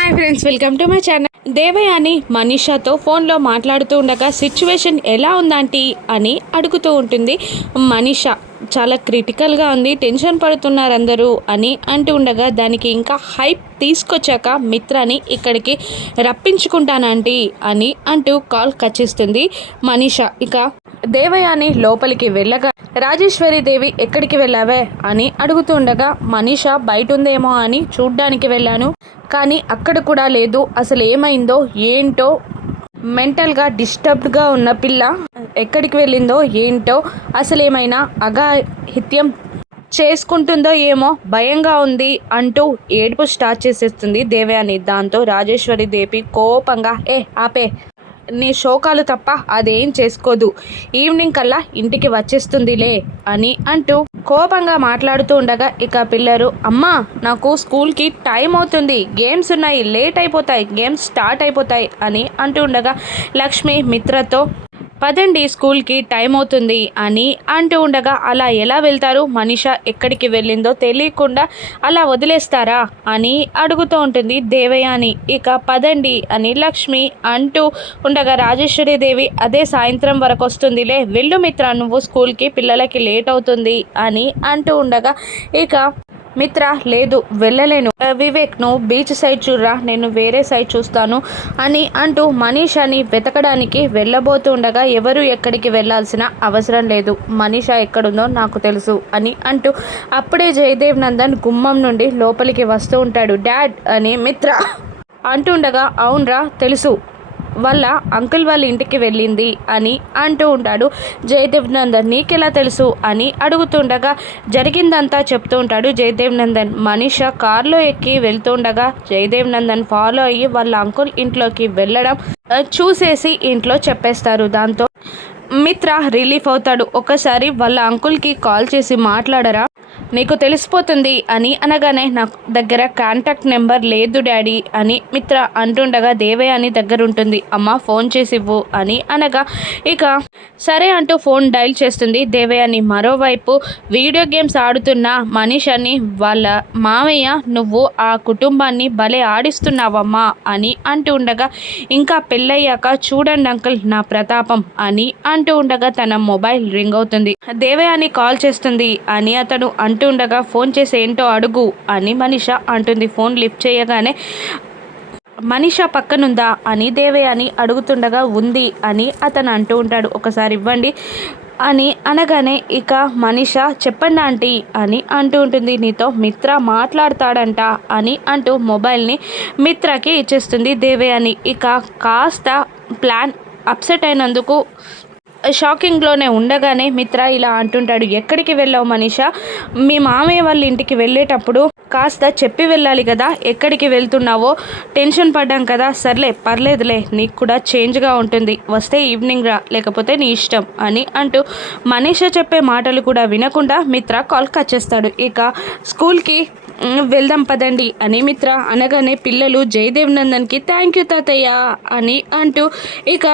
Hi friends, welcome to my channel. Devayani మనీషాతో ఫోన్లో మాట్లాడుతూ ఉండగా సిచ్యువేషన్ ఎలా ఉందంటీ అని అడుగుతూ ఉంటుంది. మనీషా చాలా క్రిటికల్గా ఉంది, టెన్షన్ పడుతున్నారు అందరూ అని అంటూ ఉండగా దానికి ఇంకా హైప్ తీసుకొచ్చాక మిత్రాని ఇక్కడికి రప్పించుకుంటానంటీ అని అంటూ కాల్ కచ్చిస్తుంది మనీషా. ఇక దేవయాని లోపలికి వెళ్ళగా రాజేశ్వరి దేవి ఎక్కడికి వెళ్ళావే అని అడుగుతూ ఉండగా మనీషా బయట ఉందేమో అని చూడ్డానికి వెళ్ళాను, కానీ అక్కడ కూడా లేదు. అసలు ఏమైందో ఏంటో, మెంటల్గా డిస్టర్బ్డ్గా ఉన్న పిల్ల ఎక్కడికి వెళ్ళిందో ఏంటో, అసలు ఏమైనా అఘాయిత్యం చేసుకుంటుందో ఏమో భయంగా ఉంది అంటూ ఏడుపు స్టార్ట్ చేసేస్తుంది దేవయాని. దాంతో రాజేశ్వరి దేవి కోపంగా ఆపే, నీ శోకాలు తప్ప అదేం చేసుకోదు, ఈవినింగ్ కల్లా ఇంటికి వచ్చేస్తుందిలే అని అంటూ కోపంగా మాట్లాడుతూ ఉండగా ఇక పిల్లలు, అమ్మా నాకు స్కూల్కి టైం అవుతుంది, గేమ్స్ ఉన్నాయి, లేట్ అయిపోతాయి, గేమ్స్ స్టార్ట్ అయిపోతాయి అని అంటూ ఉండగా లక్ష్మి మిత్రతో పదండి స్కూల్కి టైం అవుతుంది అని అంటూ ఉండగా అలా ఎలా వెళ్తారు, మనీషా ఎక్కడికి వెళ్ళిందో తెలియకుండా అలా వదిలేస్తారా అని అడుగుతూ ఉంటుంది దేవయాని. ఇక పదండి అని లక్ష్మి అంటూ ఉండగా రాజేశ్వరి దేవి అదే సాయంత్రం వరకు వస్తుందిలే, వెళ్ళు మిత్ర నువ్వు స్కూల్కి, పిల్లలకి లేట్ అవుతుంది అని అంటూ ఉండగా ఇక మిత్ర లేదు వెళ్ళలేను, వివేక్ నువ్వు బీచ్ సైడ్ చూడరా, నేను వేరే సైడ్ చూస్తాను అని అంటూ మనీషాని వెతకడానికి వెళ్ళబోతుండగా ఎవరు ఎక్కడికి వెళ్ళాల్సిన అవసరం లేదు, మనీషా ఎక్కడుందో నాకు తెలుసు అని అంటూ అప్పుడే జయదేవ్ నందన్ గుమ్మం నుండి లోపలికి వస్తూ ఉంటాడు. డాడ్ అని మిత్ర అంటుండగా అవునరా తెలుసు, వాళ్ళ అంకుల్ వాళ్ళ ఇంటికి వెళ్ళింది అని అంటూ ఉంటాడు. జయదేవ్ నందన్ నీకెలా తెలుసు అని అడుగుతుండగా జరిగిందంతా చెప్తూ ఉంటాడు జయదేవ్ నందన్. మనీషా కారులో ఎక్కి వెళ్తుండగా జయదేవ్ నందన్ ఫాలో అయ్యి వాళ్ళ అంకుల్ ఇంట్లోకి వెళ్ళడం చూసేసి ఇంట్లో చెప్పేస్తారు. దాంతో మిత్ర రిలీఫ్ అవుతాడు. ఒకసారి వాళ్ళ అంకుల్కి కాల్ చేసి మాట్లాడరా, నీకు తెలిసిపోతుంది అని అనగానే నా దగ్గర కాంటాక్ట్ నెంబర్ లేదు డాడీ అని మిత్ర అంటుండగా దేవయాని దగ్గర ఉంటుంది. అమ్మ ఫోన్ చేసి ఇవ్వు అని అనగా ఇక సరే అంటూ ఫోన్ డైల్ చేస్తుంది దేవయాని. మరోవైపు వీడియో గేమ్స్ ఆడుతున్న మనీషాని వాళ్ళ మామయ్య నువ్వు ఆ కుటుంబాన్ని భలే ఆడిస్తున్నావమ్మా అని అంటూ ఉండగా ఇంకా పెళ్ళయ్యాక చూడండి అంకుల్ నా ప్రతాపం అని అంటూ ఉండగా తన మొబైల్ రింగ్ అవుతుంది. దేవయాని కాల్ చేస్తుంది అని అతను అంటూ ఉండగా ఫోన్ చేసి ఏంటో అడుగు అని మనీషా అంటుంది. ఫోన్ లిఫ్ట్ చేయగానే మనీషా పక్కనుందా అని దేవయాని అడుగుతుండగా ఉంది అని అతను అంటూ ఉంటాడు. ఒకసారి ఇవ్వండి అని అనగానే ఇక మనీషా చెప్పండి ఆంటీ అని అంటూ ఉంటుంది. నీతో మిత్ర మాట్లాడతాడంట అని అంటూ మొబైల్ని మిత్రకి ఇచ్చేస్తుంది దేవయాని. ఇక కాస్త ప్లాన్ అప్సెట్ అయినందుకు షాకింగ్లోనే ఉండగానే మిత్ర ఇలా అంటుంటాడు. ఎక్కడికి వెళ్ళావు మనీషా, మీ మామయ్య వాళ్ళ ఇంటికి వెళ్ళేటప్పుడు కాస్త చెప్పి వెళ్ళాలి కదా, ఎక్కడికి వెళ్తున్నావో టెన్షన్ పడ్డాం కదా, సర్లే పర్లేదులే నీకు కూడా చేంజ్గా ఉంటుంది, వస్తే ఈవినింగ్ రా లేకపోతే నీ ఇష్టం అని అంటూ మనీషా చెప్పే మాటలు కూడా వినకుండా మిత్ర కాల్ కట్ చేస్తాడు. ఇక స్కూల్కి వెళ్దాం పదండి అని మిత్ర అనగానే పిల్లలు జయదేవ్ నందన్కి థ్యాంక్ యూ తాతయ్య అని అంటూ ఇక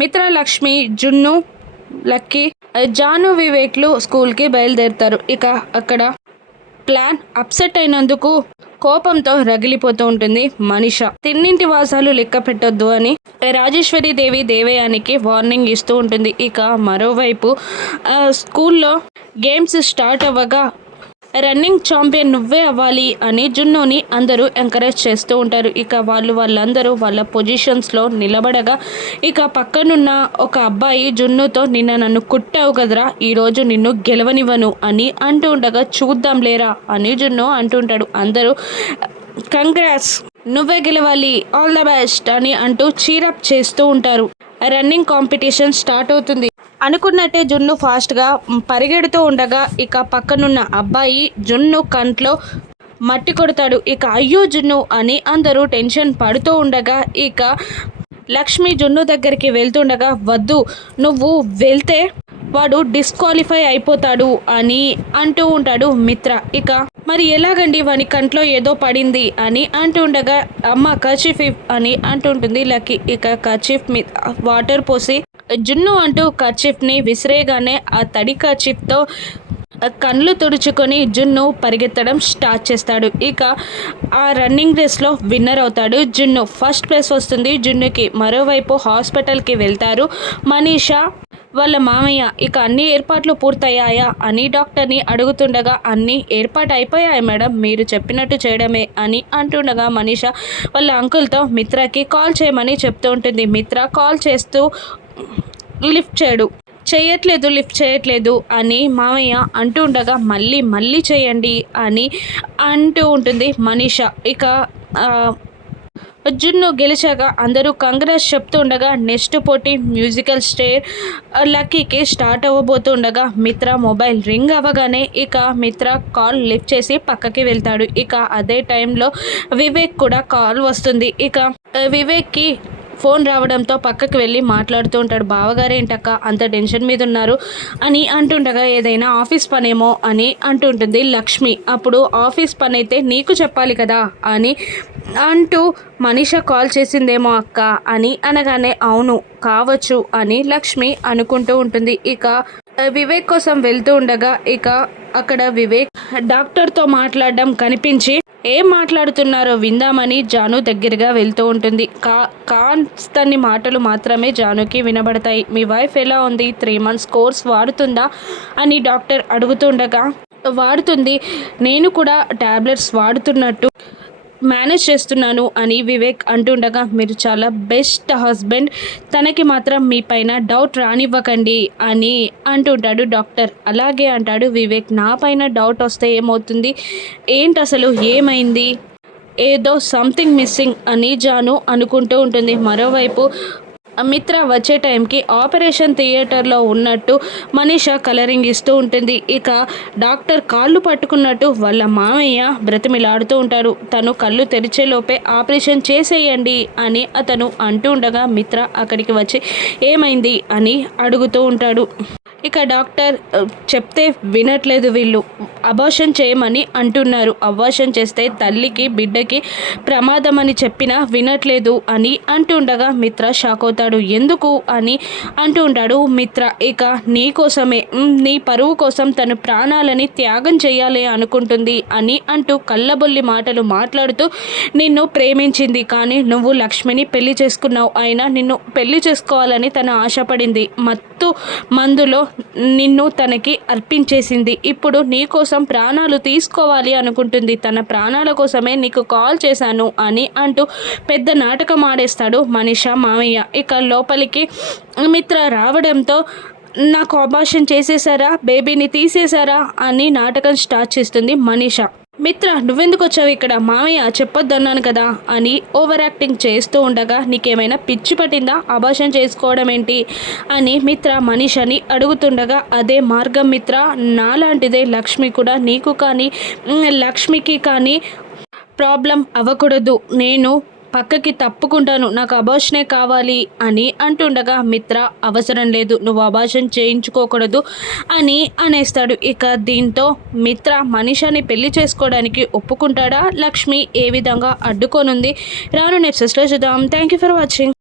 మిత్ర లక్ష్మి జున్ను లక్కీ జాను వివేక్లు స్కూల్కి బయలుదేరుతారు. ఇక అక్కడ ప్లాన్ అప్సెట్ అయినందుకు కోపంతో రగిలిపోతూ ఉంటుంది మనీషా. తిన్నింటి వాసాలు లెక్క పెట్టొద్దు అని రాజేశ్వరి దేవి దేవయానికి వార్నింగ్ ఇస్తూ ఉంటుంది. ఇక మరోవైపు స్కూల్లో గేమ్స్ స్టార్ట్ అవ్వగా రన్నింగ్ ఛాంపియన్ నువ్వే అవ్వాలి అని జున్నుని అందరూ ఎంకరేజ్ చేస్తూ ఉంటారు. ఇక వాళ్ళందరూ వాళ్ళ పొజిషన్స్లో నిలబడగా ఇక పక్కనున్న ఒక అబ్బాయి జున్నుతో నిన్న నన్ను కుట్టావు కదరా, ఈరోజు నిన్ను గెలవనివ్వను అని అంటూ ఉండగా చూద్దాం లేరా అని జున్ను అంటుంటాడు. అందరూ కంగ్రాట్స్ నువ్వే గెలవాలి, ఆల్ ద బెస్ట్ అని అంటూ చీరప్ చేస్తూ ఉంటారు. రన్నింగ్ కాంపిటీషన్ స్టార్ట్ అవుతుంది. అనుకున్నట్టే జున్ను ఫాస్ట్గా పరిగెడుతూ ఉండగా ఇక పక్కనున్న అబ్బాయి జున్ను కంట్లో మట్టి కొడతాడు. ఇక అయ్యో జున్ను అని అందరూ టెన్షన్ పడుతూ ఉండగా ఇక లక్ష్మి జున్ను దగ్గరికి వెళ్తుండగా వద్దు నువ్వు వెళ్తే వాడు డిస్క్వాలిఫై అయిపోతాడు అని అంటూ ఉంటాడు మిత్ర. ఇక మరి ఎలాగండి వాని కంట్లో ఏదో పడింది అని అంటూ ఉండగా అమ్మ కర్చీఫ్ అని అంటుంటుంది లక్కీ. ఇక కర్చీఫ్ మీద వాటర్ పోసి జున్ను అంటూ కర్చీఫ్ని విసిరేగానే ఆ తడి కర్చీఫ్తో కళ్ళు తుడుచుకొని జున్ను పరిగెత్తడం స్టార్ట్ చేస్తాడు. ఇక ఆ రన్నింగ్ రేస్లో విన్నర్ అవుతాడు జున్ను. ఫస్ట్ ప్లేస్ వస్తుంది జున్నుకి. మరోవైపు హాస్పిటల్కి వెళ్తారు మనీషా వాళ్ళ మామయ్య. ఇక అన్ని ఏర్పాట్లు పూర్తయ్యాయా అని డాక్టర్ని అడుగుతుండగా అన్నీ ఏర్పాటు అయిపోయాయి మేడం, మీరు చెప్పినట్టు చేయడమే అని అంటుండగా మనీషా వాళ్ళ అంకుల్తో మిత్రకి కాల్ చేయమని చెప్తూ ఉంటుంది. మిత్ర కాల్ చేస్తూ లిఫ్ట్ చేయట్లేదు అని మామయ్య అంటూ ఉండగా మళ్ళీ చేయండి అని అంటూ ఉంటుంది మనీషా. ఇక జున్ను గెలిచాక అందరూ కంగ్రెస్ చెప్తూ ఉండగా నెక్స్ట్ పోటీ మ్యూజికల్ స్టేర్ లక్కీకి స్టార్ట్ అవ్వబోతుండగా మిత్ర మొబైల్ రింగ్ అవ్వగానే ఇక మిత్ర కాల్ లిఫ్ట్ చేసి పక్కకి వెళ్తాడు. ఇక అదే టైంలో వివేక్ కూడా కాల్ వస్తుంది. ఇక వివేక్కి ఫోన్ రావడంతో పక్కకి వెళ్ళి మాట్లాడుతూ ఉంటాడు. బావగారు ఏంటక్క అంత టెన్షన్ మీద ఉన్నారు అని అంటుండగా ఏదైనా ఆఫీస్ పనేమో అని అంటుంటుంది లక్ష్మి. అప్పుడు ఆఫీస్ పని అయితే నీకు చెప్పాలి కదా అని అంటూ మనీషా కాల్ చేసిందేమో అక్క అని అనగానే అవును కావచ్చు అని లక్ష్మి అనుకుంటూ ఉంటుంది. ఇక వివేక్ కోసం వెళ్తూ ఉండగా ఇక అక్కడ వివేక్ డాక్టర్తో మాట్లాడడం కనిపించి ఏం మాట్లాడుతున్నారో విందామని జాను దగ్గరగా వెళ్తూ ఉంటుంది. కాస్తన్ని మాటలు మాత్రమే జానుకి వినబడతాయి. మీ వైఫ్ ఎలా ఉంది, 3 months కోర్స్ వాడుతుందా అని డాక్టర్ అడుగుతుండగా వాడుతుంది, నేను కూడా టాబ్లెట్స్ వాడుతున్నట్టు మేనేజ్ చేస్తున్నాను అని వివేక్ అంటుండగా మీరు చాలా బెస్ట్ హస్బెండ్, తనకి మాత్రం మీ పైన డౌట్ రానివ్వకండి అని అంటుంటాడు డాక్టర్. అలాగే అంటాడు వివేక్. నా పైన డౌట్ వస్తే ఏమవుతుంది, ఏంటి అసలు ఏమైంది, ఏదో సంథింగ్ మిస్సింగ్ అని జాను అనుకుంటూ ఉంటుంది. మరోవైపు మిత్ర వచ్చే టైంకి ఆపరేషన్ థియేటర్లో ఉన్నట్టు మనీషా కలరింగ్ ఇస్తూ ఉంటుంది. ఇక డాక్టర్ కాళ్ళు పట్టుకున్నట్టు వాళ్ళ మామయ్య బ్రతిమిలాడుతూ ఉంటారు. తను కళ్ళు తెరిచేలోపే ఆపరేషన్ చేసేయండి అని అతను అంటూ ఉండగా మిత్ర అక్కడికి వచ్చి ఏమైంది అని అడుగుతూ ఉంటాడు. ఇక డాక్టర్ చెప్తే వినట్లేదు, వీళ్ళు అబార్షన్ చేయమని అంటున్నారు. అబార్షన్ చేస్తే తల్లికి బిడ్డకి ప్రమాదం అని చెప్పినా వినట్లేదు అని అంటుండగా మిత్ర షాక్ అవుతాడు. ఎందుకు అని అంటూ ఉంటాడు మిత్ర. ఇక నీ కోసమే, నీ పరువు కోసం తను ప్రాణాలని త్యాగం చేయాలి అనుకుంటుంది అని అంటూ కళ్ళబొల్లి మాటలు మాట్లాడుతూ నిన్ను ప్రేమించింది, కానీ నువ్వు లక్ష్మిని పెళ్లి చేసుకున్నావు. అయినా నిన్ను పెళ్లి చేసుకోవాలని తను ఆశపడింది. మత్తు మందులో నిన్ను తనకి అర్పించేసింది. ఇప్పుడు నీ కోసం ప్రాణాలు తీసుకోవాలి అనుకుంటుంది. తన ప్రాణాల కోసమే నీకు కాల్ చేశాను అని అంటూ పెద్ద నాటకం ఆడేస్తాడు మనీషా మామయ్య. ఇక లోపలికి మిత్ర రావడంతో నాకు అబార్షన్ చేసేసారా, బేబీని తీసేశారా అని నాటకం స్టార్ట్ చేస్తుంది మనీషా. మిత్ర నువ్వెందుకు వచ్చావు ఇక్కడ, మామయ్య చెప్పొద్దన్నాను కదా అని ఓవర్ యాక్టింగ్ చేస్తూ ఉండగా నీకేమైనా పిచ్చి పట్టిందా, అబార్షన్ చేసుకోవడం ఏంటి అని మిత్ర మనీషాని అడుగుతుండగా అదే మార్గం మిత్ర, నాలాంటిదే లక్ష్మి కూడా, నీకు కానీ లక్ష్మికి కానీ ప్రాబ్లం అవ్వకూడదు, నేను పక్కకి తప్పుకుంటాను, నాకు అబార్షనే కావాలి అని అంటుండగా మిత్ర అవసరం లేదు, నువ్వు అబార్షన్ చేయించుకోకూడదు అని అనేస్తాడు. ఇక దీంతో మిత్ర మనీషాని పెళ్లి చేసుకోవడానికి ఒప్పుకుంటాడా, లక్ష్మి ఏ విధంగా అడ్డుకోనుంది రాను ఎపిసోడ్స్లో చూద్దాం. Thank you for watching.